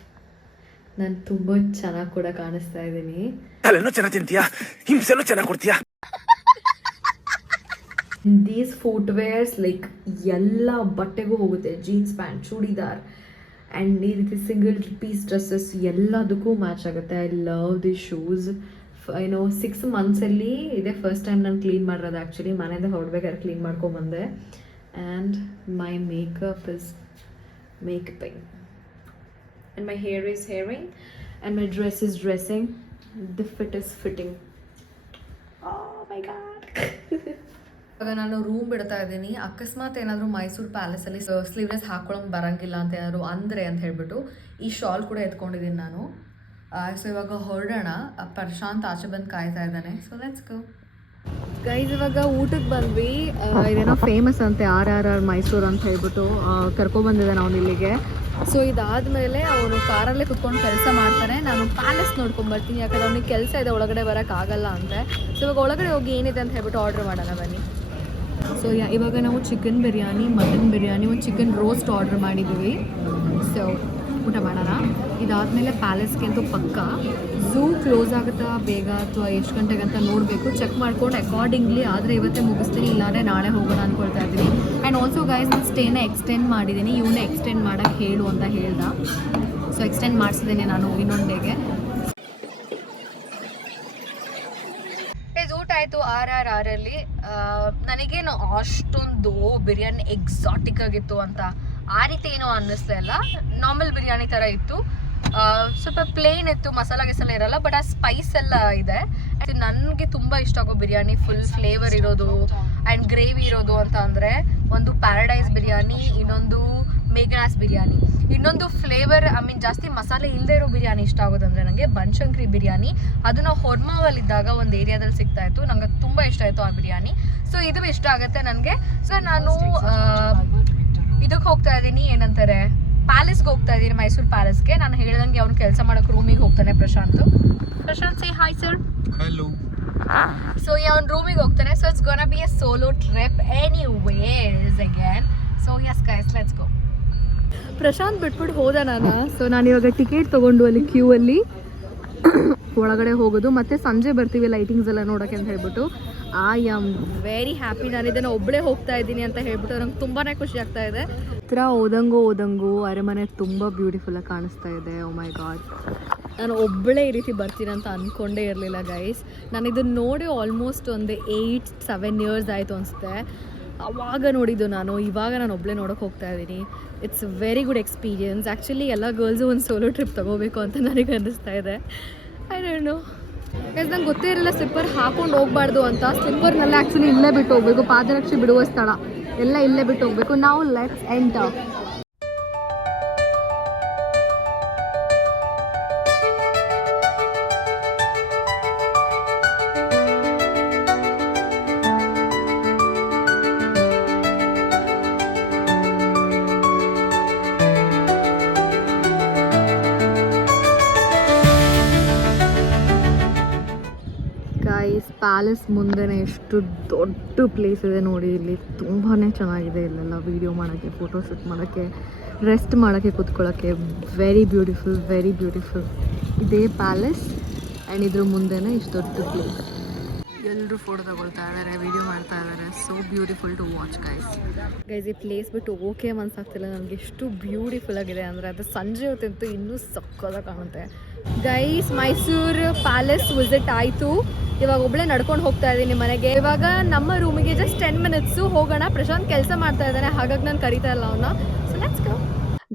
ನಾನು ತುಂಬ ಚೆನ್ನಾಗಿ ಕೂಡ ಕಾಣಿಸ್ತಾ ಇದ್ದೀನಿ. ತಲೆನೂ ಚೆನ್ನಾಗಿ ತಿಂತೀಯಾ, ಹಿಂಸೆನೂ ಚೆನ್ನಾಗಿ ಕೊಡ್ತೀಯಾ. ದೀಸ್ ಫುಟ್ವೇರ್ಸ್ ಲೈಕ್ ಎಲ್ಲ ಬಟ್ಟೆಗೂ ಹೋಗುತ್ತೆ. ಜೀನ್ಸ್ ಪ್ಯಾಂಟ್, ಚೂಡಿದಾರ್ ಆ್ಯಂಡ್ ಈ ರೀತಿ ಸಿಂಗಲ್ ಪೀಸ್ ಡ್ರೆಸ್ಸಸ್ ಎಲ್ಲದಕ್ಕೂ ಮ್ಯಾಚ್ ಆಗುತ್ತೆ. I love the shoes. 6 ಮಂತ್ಸಲ್ಲಿ ಇದೇ ಫಸ್ಟ್ ಟೈಮ್ ನಾನು ಕ್ಲೀನ್ ಮಾಡಿರೋದು. ಆ್ಯಕ್ಚುಲಿ ಮನೆಯಿಂದ ಹೊರಡ್ಬೇಕಾದ್ರೆ ಕ್ಲೀನ್ ಮಾಡ್ಕೊಂಬಂದೆ. And my makeup is makeuping and my hair is hairing and my dress is dressing. The fit is fitting. Oh my god. ಇವಾಗ ನಾನು ರೂಮ್ ಬಿಡ್ತಾ ಇದ್ದೀನಿ. ಅಕಸ್ಮಾತ್ ಏನಾದರೂ ಮೈಸೂರು ಪ್ಯಾಲೇಸಲ್ಲಿ ಸ್ಲೀವ್ಲೆಸ್ ಹಾಕೊಳ್ಳೋಂಗೆ ಬರೋಂಗಿಲ್ಲ ಅಂತ ಏನಾದರೂ ಅಂದರೆ ಅಂತ ಹೇಳ್ಬಿಟ್ಟು ಈ ಶಾಲ್ ಕೂಡ ಎತ್ಕೊಂಡಿದ್ದೀನಿ ನಾನು. ಸೊ ಇವಾಗ ಹೊರಡೋಣ. ಪ್ರಶಾಂತ್ ಆಚೆ ಬಂದು ಕಾಯ್ತಾ ಇದ್ದಾನೆ. So let's go. ಗೈಸ್, ಇವಾಗ ಊಟಕ್ಕೆ ಬಂದ್ವಿ. ಇದೇನೋ ಫೇಮಸ್ ಅಂತೆ RRR ಮೈಸೂರು ಅಂತ ಹೇಳ್ಬಿಟ್ಟು ಕರ್ಕೊಬಂದಿದ್ದಾನೆ ಅವನು ಇಲ್ಲಿಗೆ. ಸೊ ಇದಾದಮೇಲೆ ಅವನು ಕಾರಲ್ಲೇ ಕುತ್ಕೊಂಡು ಕೆಲಸ ಮಾಡ್ತಾನೆ. ನಾನು ಪ್ಯಾಲೇಸ್ ನೋಡ್ಕೊಂಬರ್ತೀನಿ, ಯಾಕಂದ್ರೆ ಅವನಿಗೆ ಕೆಲಸ ಇದೆ, ಒಳಗಡೆ ಬರೋಕ್ಕಾಗಲ್ಲ ಅಂತೆ. ಸೊ ಇವಾಗ ಒಳಗಡೆ ಹೋಗಿ ಏನಿದೆ ಅಂತ ಹೇಳ್ಬಿಟ್ಟು ಆರ್ಡ್ರ್ ಮಾಡೋಣ ಬನ್ನಿ. ಸೊ ಇವಾಗ ನಾವು ಚಿಕನ್ ಬಿರಿಯಾನಿ, ಮಟನ್ ಬಿರಿಯಾನಿ, ಒಂದು ಚಿಕನ್ ರೋಸ್ಟ್ ಆರ್ಡ್ರ್ ಮಾಡಿದ್ದೀವಿ. ಸೊ ಊಟ ಮಾಡೋಣ. ಇದಾದಮೇಲೆ ಪ್ಯಾಲೇಸ್ಗೆ ಅಂತೂ ಪಕ್ಕ. ಝೂ ಕ್ಲೋಸ್ ಆಗುತ್ತಾ ಬೇಗ ಅಥವಾ ಎಷ್ಟು ಗಂಟೆಗೆ ಅಂತ ನೋಡಬೇಕು, ಚೆಕ್ ಮಾಡ್ಕೊಂಡು ಅಕಾರ್ಡಿಂಗ್ಲಿ ಆದರೆ ಇವತ್ತೇ ಮುಗಿಸ್ತೀನಿ, ಇಲ್ಲಾಂದರೆ ನಾಳೆ ಹೋಗೋಣ ಅಂದ್ಕೊಳ್ತಾ ಇದ್ದೀನಿ. ಆ್ಯಂಡ್ ಆಲ್ಸೋ ಗೈಸ್, ನಾನು ಸ್ಟೇನ ಎಕ್ಸ್ಟೆಂಡ್ ಮಾಡಿದ್ದೀನಿ. ಇವನ್ನೇ ಎಕ್ಸ್ಟೆಂಡ್ ಮಾಡೋಕ್ಕೆ ಹೇಳು ಅಂತ ಹೇಳ್ದ. ಸೊ ಎಕ್ಸ್ಟೆಂಡ್ ಮಾಡಿಸಿದ್ದೀನಿ ನಾನು ಇನ್ನೊಂದು ಡೇಗೆ. ಊಟ ಆಯಿತು RRRಲ್ಲಿ. ನನಗೇನು ಅಷ್ಟೊಂದು ಬಿರಿಯಾನಿ ಎಕ್ಸಾಟಿಕ್ ಆಗಿತ್ತು ಅಂತ ಆ ರೀತಿ ಏನೋ ಅನ್ನಿಸ್ತಾ ಇಲ್ಲ. ನಾರ್ಮಲ್ ಬಿರಿಯಾನಿ ಥರ ಇತ್ತು. ಸ್ವಲ್ಪ ಪ್ಲೇನ್ ಇತ್ತು, ಮಸಾಲ ಗಿಸಾಲ ಇರಲ್ಲ, ಬಟ್ ಆ ಸ್ಪೈಸ್ ಎಲ್ಲ ಇದೆ. ನನಗೆ ತುಂಬ ಇಷ್ಟ ಆಗೋ ಬಿರಿಯಾನಿ ಫುಲ್ ಫ್ಲೇವರ್ ಇರೋದು ಆ್ಯಂಡ್ ಗ್ರೇವಿ ಇರೋದು ಅಂತ ಅಂದರೆ ಒಂದು ಪ್ಯಾರಡೈಸ್ ಬಿರಿಯಾನಿ, ಇನ್ನೊಂದು ಮೇಘನಾಸ್ ಬಿರಿಯಾನಿ, ಇನ್ನೊಂದು ಫ್ಲೇವರ್ ಜಾಸ್ತಿ ಮಸಾಲೆ ಇಲ್ಲದೆ ಇರೋ ಬಿರಿಯಾನಿ ಇಷ್ಟ ಆಗೋದಂದರೆ ನನಗೆ ಬನಶಂಕರಿ ಬಿರಿಯಾನಿ. ಅದು ನಾವು ಹೊರ್ಮಾವಲ್ಲಿದ್ದಾಗ ಒಂದು ಏರಿಯಾದಲ್ಲಿ ಸಿಗ್ತಾ ಇತ್ತು. ನಂಗೆ ತುಂಬ ಇಷ್ಟ ಆಯಿತು ಆ ಬಿರಿಯಾನಿ. ಸೊ ಇದು ಇಷ್ಟ ಆಗುತ್ತೆ ನನಗೆ. ಸೊ ನಾನು ಇದಕ್ಕೆ ಹೋಗ್ತಾ ಇದ್ದೀನಿ, ಏನಂತಾರೆ, ಪ್ಯಾಲೇಸ್ಗೆ ಹೋಗ್ತಾ ಇದ್ದೀನಿ, ಮೈಸೂರು ಪ್ಯಾಲೇಸ್ಗೆ. ನಾನು ಹೇಳ್ದಂಗೆ ಅವ್ನು ಕೆಲಸ ಮಾಡೋಕ್ಕೆ ರೂಮಿಗೆ ಹೋಗ್ತಾನೆ Prashanth. Say hi sir. Hello. So ಅವ್ನು ರೂಮಿಗೆ ಹೋಗ್ತಾನೆ. So it's gonna be a solo trip anyways again. So yes guys, let's go. Prashanth ಬಿಟ್ಬಿಟ್ಟು ಹೋದ ನಾನು. ಸೊ ನಾನು ಇವಾಗ ಟಿಕೆಟ್ ತೊಗೊಂಡು ಅಲ್ಲಿ ಕ್ಯೂ ಅಲ್ಲಿ ಒಳಗಡೆ ಹೋಗೋದು, ಮತ್ತು ಸಂಜೆ ಬರ್ತೀವಿ ಲೈಟಿಂಗ್ಸ್ ಎಲ್ಲ ನೋಡೋಕ್ಕೆ ಅಂತ ಹೇಳ್ಬಿಟ್ಟು. I am very happy. ನಾನು ಇದನ್ನು ಒಬ್ಬಳೇ ಹೋಗ್ತಾ ಇದ್ದೀನಿ ಅಂತ ಹೇಳ್ಬಿಟ್ಟು ನಂಗೆ ತುಂಬಾ ಖುಷಿ ಆಗ್ತಾ ಇದೆ. ಹತ್ರ ಓದಂಗು ಅರಮನೆ ತುಂಬ ಬ್ಯೂಟಿಫುಲ್ಲಾಗಿ ಕಾಣಿಸ್ತಾ ಇದೆ. ಓ ಮೈ ಗಾಡ್, ನಾನು ಒಬ್ಬಳೇ ಈ ರೀತಿ ಬರ್ತೀನಿ ಅಂತ ಅಂದ್ಕೊಂಡೇ ಇರಲಿಲ್ಲ ಗೈಸ್. ನಾನು ಇದನ್ನು ನೋಡಿ ಆಲ್ಮೋಸ್ಟ್ ಒಂದು 8-7 ಇಯರ್ಸ್ ಆಯಿತು ಅನಿಸುತ್ತೆ. ಆವಾಗ ನೋಡಿದ್ದು ನಾನು. ಇವಾಗ ನಾನು ಒಬ್ಬಳೇ ನೋಡೋಕೆ ಹೋಗ್ತಾ ಇದ್ದೀನಿ. It's very good experience. Actually ಎಲ್ಲ ಗರ್ಲ್ಸು ಒಂದು ಸೋಲೋ ಟ್ರಿಪ್ ತೊಗೋಬೇಕು ಅಂತ ನನಗೆ ಅನ್ನಿಸ್ತಾ ಇದೆ. ಐ ಡೋಂಟ್ ನೋ ಗೈಸ್, ನಂಗೆ ಗೊತ್ತೇ ಇರಲಿಲ್ಲ ಸ್ಲಿಪ್ಪರ್ ಹಾಕೊಂಡು ಹೋಗಬಾರ್ದು ಅಂತ. ಸ್ಲಿಪ್ಪರ್ನೆಲ್ಲ ಆ್ಯಕ್ಚುಲಿ ಇಲ್ಲೇ ಬಿಟ್ಟು ಹೋಗಬೇಕು. ಪಾದರಕ್ಷೆ ಬಿಡುವ ಸ್ಥಳ ಎಲ್ಲ ಇಲ್ಲೇ ಬಿಟ್ಟು ಹೋಗಬೇಕು. ನಾವು ಲೆಟ್ಸ್ ಎಂಟರ್. ಪ್ಯಾಲೇಸ್ ಮುಂದೆನೇ ಎಷ್ಟು ದೊಡ್ಡ ಪ್ಲೇಸ್ ಇದೆ ನೋಡಿ. ಇಲ್ಲಿ ತುಂಬಾ ಚೆನ್ನಾಗಿದೆ. ಇಲ್ಲೆಲ್ಲ ವೀಡಿಯೋ ಮಾಡೋಕ್ಕೆ, ಫೋಟೋ ಶೂಟ್ ಮಾಡೋಕ್ಕೆ, ರೆಸ್ಟ್ ಮಾಡೋಕ್ಕೆ, ಕೂತ್ಕೊಳ್ಳೋಕ್ಕೆ ವೆರಿ ಬ್ಯೂಟಿಫುಲ್, ವೆರಿ ಬ್ಯೂಟಿಫುಲ್. ಇದೇ ಪ್ಯಾಲೇಸ್ ಆ್ಯಂಡ್ ಇದ್ರ ಮುಂದೆನೇ ಇಷ್ಟು ದೊಡ್ಡ ಪ್ಲೇಸ್. ಎಲ್ಲರೂ ಫೋಟೋ ತಗೊಳ್ತಾ ಇದ್ದಾರೆ, ವಿಡಿಯೋ ಮಾಡ್ತಾ ಇದ್ದಾರೆ. So beautiful to watch guys. ಈ ಪ್ಲೇಸ್ ಬಿಟ್ಟು ಓಕೆ ಮನ್ಸಾಗ್ತಿಲ್ಲ ನನಗೆ, ಎಷ್ಟು ಬ್ಯೂಟಿಫುಲ್ ಆಗಿದೆ ಅಂದರೆ ಅದು ಸಂಜೆ ಹೊತ್ತಂತೂ ಇನ್ನೂ ಸಕ್ಕತ್ತಾಗಿ ಕಾಣುತ್ತೆ. ಗೈಸ್, ಮೈಸೂರು ಪ್ಯಾಲೇಸ್ ವಿಸಿಟ್ ಆಯಿತು. ಇವಾಗ ಒಬ್ಬಳೇ ನಡ್ಕೊಂಡು ಹೋಗ್ತಾ ಇದ್ದೀನಿ ಮನೆಗೆ. ಇವಾಗ ನಮ್ಮ ರೂಮಿಗೆ ಜಸ್ಟ್ 10 ಮಿನಿಟ್ಸು ಹೋಗೋಣ. ಪ್ರಶಾಂತ್ ಕೆಲಸ ಮಾಡ್ತಾ ಇದ್ದಾನೆ, ಹಾಗಾಗಿ ನಾನು ಕರಿತಾ ಇಲ್ಲ ಅವನ್ನ. So let's go.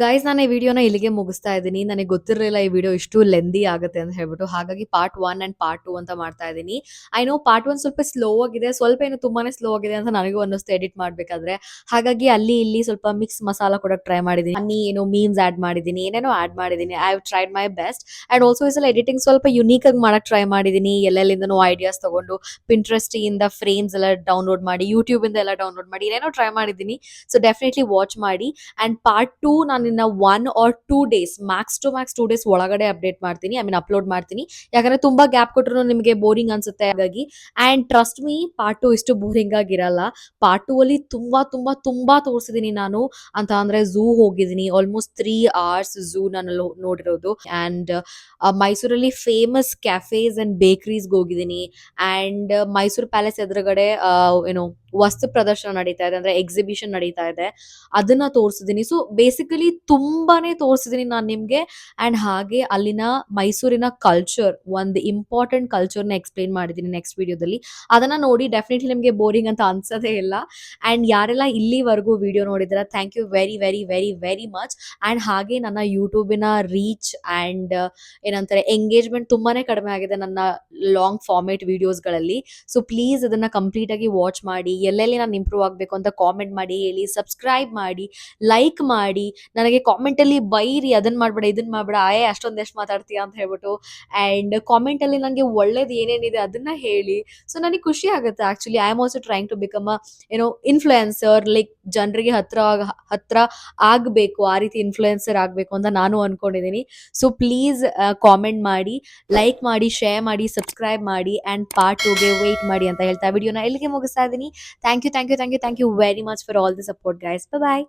ಗೈಸ್, ನಾನು ಈ ವಿಡಿಯೋನ ಇಲ್ಲಿಗೆ ಮುಗಿಸ್ತಾ ಇದ್ದೀನಿ. ನನಗೆ ಗೊತ್ತಿರಲಿಲ್ಲ ಈ ವಿಡಿಯೋ ಇಷ್ಟು ಲೆಂದಿ ಆಗುತ್ತೆ ಅಂತ ಹೇಳ್ಬಿಟ್ಟು, ಹಾಗಾಗಿ ಪಾರ್ಟ್ 1 ಆ್ಯಂಡ್ ಪಾರ್ಟ್ 2 ಅಂತ ಮಾಡ್ತಾ ಇದ್ದೀನಿ. ಐ ನೋ ಪಾರ್ಟ್ 1 ಸ್ವಲ್ಪ ಸ್ಲೋ ಆಗಿದೆ, ಸ್ವಲ್ಪ ಏನು ತುಂಬಾನೇ ಸ್ಲೋ ಆಗಿದೆ ಅಂತ ನನಗೂ ಅನ್ನಿಸ್ತು ಎಡಿಟ್ ಮಾಡಬೇಕಾದ್ರೆ. ಹಾಗಾಗಿ ಅಲ್ಲಿ ಇಲ್ಲಿ ಸ್ವಲ್ಪ ಮಿಕ್ಸ್ ಮಸಾಲ ಕೊಡಕ್ಕೆ ಟ್ರೈ ಮಾಡಿದ್ದೀನಿ. ಅನ್ನಿ ಏನೋ ಮೀಮ್ಸ್ ಆ್ಯಡ್ ಮಾಡಿದ್ದೀನಿ, ಏನೇನೋ ಆ್ಯಡ್ ಮಾಡಿದ್ದೀನಿ. I have tried my best. And also ಈ ಸಲ ಎಡಿಟಿಂಗ್ ಸ್ವಲ್ಪ ಯುನೀಕ್ ಆಗಿ ಮಾಡಕ್ಕೆ ಟ್ರೈ ಮಾಡಿದ್ದೀನಿ. ಎಲ್ಲೆಲ್ಲಿಂದನೂ ಐಡಿಯಾಸ್ ತಗೊಂಡು ಪಿಂಟ್ರೆಸ್ಟಿಂದ ಫ್ರೇಮ್ಸ್ ಎಲ್ಲ ಡೌನ್ಲೋಡ್ ಮಾಡಿ, ಯೂಟ್ಯೂಬಿಂದ ಎಲ್ಲ ಡೌನ್ಲೋಡ್ ಮಾಡಿ ಏನೇನೋ ಟ್ರೈ ಮಾಡಿದ್ದೀನಿ. ಸೊ ಡೆಫಿನೆಟ್ಲಿ ವಾಚ್ ಮಾಡಿ. ಆ್ಯಂಡ್ ಪಾರ್ಟ್ 2 ನಾನು ಇನ್ನು 1 or 2 days, max to max 2 days ಒಳಗಡೆ ಅಪ್ಡೇಟ್ ಮಾಡ್ತೀನಿ, ಅಪ್ಲೋಡ್ ಮಾಡ್ತೀನಿ. ಯಾಕಂದ್ರೆ ತುಂಬಾ ಗ್ಯಾಪ್ ಕೊಟ್ಟರು ನಿಮಗೆ ಬೋರಿಂಗ್ ಅನ್ಸುತ್ತೆ, ಹಾಗಾಗಿ. ಆ್ಯಂಡ್ ಟ್ರಸ್ಟ್ ಮೀ, ಪಾರ್ಟ್ 2 ಇಷ್ಟು ಬೋರಿಂಗ್ ಆಗಿರಲ್ಲ. ಪಾರ್ಟ್ 2 ಅಲ್ಲಿ ತುಂಬಾ ತುಂಬಾ ತುಂಬಾ ತೋರಿಸಿದೀನಿ ನಾನು. ಅಂತ ಅಂದ್ರೆ ಝೂ ಹೋಗಿದ್ದೀನಿ, ಆಲ್ಮೋಸ್ಟ್ 3 hours ಝೂ ನಾನು ನೋಡಿರೋದು. ಆ್ಯಂಡ್ ಮೈಸೂರಲ್ಲಿ ಫೇಮಸ್ ಕ್ಯಾಫೇಸ್ ಅಂಡ್ ಬೇಕರೀಸ್ಗೆ ಹೋಗಿದ್ದೀನಿ. ಆ್ಯಂಡ್ ಮೈಸೂರು ಪ್ಯಾಲೇಸ್ ಎದುರುಗಡೆ ಏನೋ ವಸ್ತು ಪ್ರದರ್ಶನ ನಡೀತಾ ಇದೆ, ಅಂದ್ರೆ ಎಕ್ಸಿಬಿಷನ್ ನಡೀತಾ ಇದೆ, ಅದನ್ನ ತೋರಿಸಿದೀನಿ. ಸೊ ಬೇಸಿಕಲಿ ತುಂಬಾನೇ ತೋರಿಸಿದೀನಿ ನಾನು ನಿಮ್ಗೆ. ಅಂಡ್ ಹಾಗೆ ಅಲ್ಲಿನ ಮೈಸೂರಿನ ಕಲ್ಚರ್, ಒಂದು ಇಂಪಾರ್ಟೆಂಟ್ ಕಲ್ಚರ್ನ ಎಕ್ಸ್ಪ್ಲೇನ್ ಮಾಡಿದ್ದೀನಿ ನೆಕ್ಸ್ಟ್ ವಿಡಿಯೋದಲ್ಲಿ. ಅದನ್ನ ನೋಡಿ ಡೆಫಿನೆಟ್ಲಿ ನಿಮಗೆ ಬೋರಿಂಗ್ ಅಂತ ಅನ್ಸೋದೇ ಇಲ್ಲ. ಅಂಡ್ ಯಾರೆಲ್ಲ ಇಲ್ಲಿವರೆಗೂ ವಿಡಿಯೋ ನೋಡಿದ್ರ, thank you very very very very much. And ಹಾಗೆ ನನ್ನ ಯೂಟ್ಯೂಬಿನ ರೀಚ್ ಅಂಡ್ ಏನಂತಾರೆ ಎಂಗೇಜ್ಮೆಂಟ್ ತುಂಬಾನೇ ಕಡಿಮೆ ಆಗಿದೆ ನನ್ನ ಲಾಂಗ್ ಫಾರ್ಮೇಟ್ ವಿಡಿಯೋಸ್ಗಳಲ್ಲಿ. ಸೊ ಪ್ಲೀಸ್ ಅದನ್ನ ಕಂಪ್ಲೀಟ್ ಆಗಿ ವಾಚ್ ಮಾಡಿ. ಎಲ್ಲೆಲ್ಲಿ ನಾನು ಇಂಪ್ರೂವ್ ಆಗಬೇಕು ಅಂತ ಕಾಮೆಂಟ್ ಮಾಡಿ ಹೇಳಿ, ಸಬ್ಸ್ಕ್ರೈಬ್ ಮಾಡಿ, ಲೈಕ್ ಮಾಡಿ. ನನಗೆ ಕಾಮೆಂಟಲ್ಲಿ ಬೈರಿ, ಅದನ್ನ ಮಾಡಬೇಡ ಇದನ್ನ ಮಾಡಬೇಡ, ಅಷ್ಟೊಂದು ಎಷ್ಟು ಮಾತಾಡ್ತೀಯಾ ಅಂತ ಹೇಳ್ಬಿಟ್ಟು. ಆ್ಯಂಡ್ ಕಾಮೆಂಟಲ್ಲಿ ನನಗೆ ಒಳ್ಳೇದು ಏನೇನಿದೆ ಅದನ್ನ ಹೇಳಿ. ಸೊ ನನಗೆ ಖುಷಿ ಆಗುತ್ತೆ actually. I am also trying to become influencer, like ಜನರಿಗೆ ಹತ್ರ ಆಗಬೇಕು, ಆ ರೀತಿ ಇನ್ಫ್ಲುಯೆನ್ಸರ್ ಆಗಬೇಕು ಅಂತ ನಾನು ಅನ್ಕೊಂಡಿದ್ದೀನಿ. ಸೊ ಪ್ಲೀಸ್ ಕಾಮೆಂಟ್ ಮಾಡಿ, ಲೈಕ್ ಮಾಡಿ, ಶೇರ್ ಮಾಡಿ, ಸಬ್ಸ್ಕ್ರೈಬ್ ಮಾಡಿ. ಆ್ಯಂಡ್ ಪಾರ್ಟ್ 2ಗೆ ವೆಯ್ಟ್ ಮಾಡಿ ಅಂತ ಹೇಳ್ತಾ ವಿಡಿಯೋನ ಎಲ್ಲಿಗೆ ಮುಗಿಸ್ತಾ ಇದ್ದೀನಿ. Thank you very much for all the support, guys. Bye bye.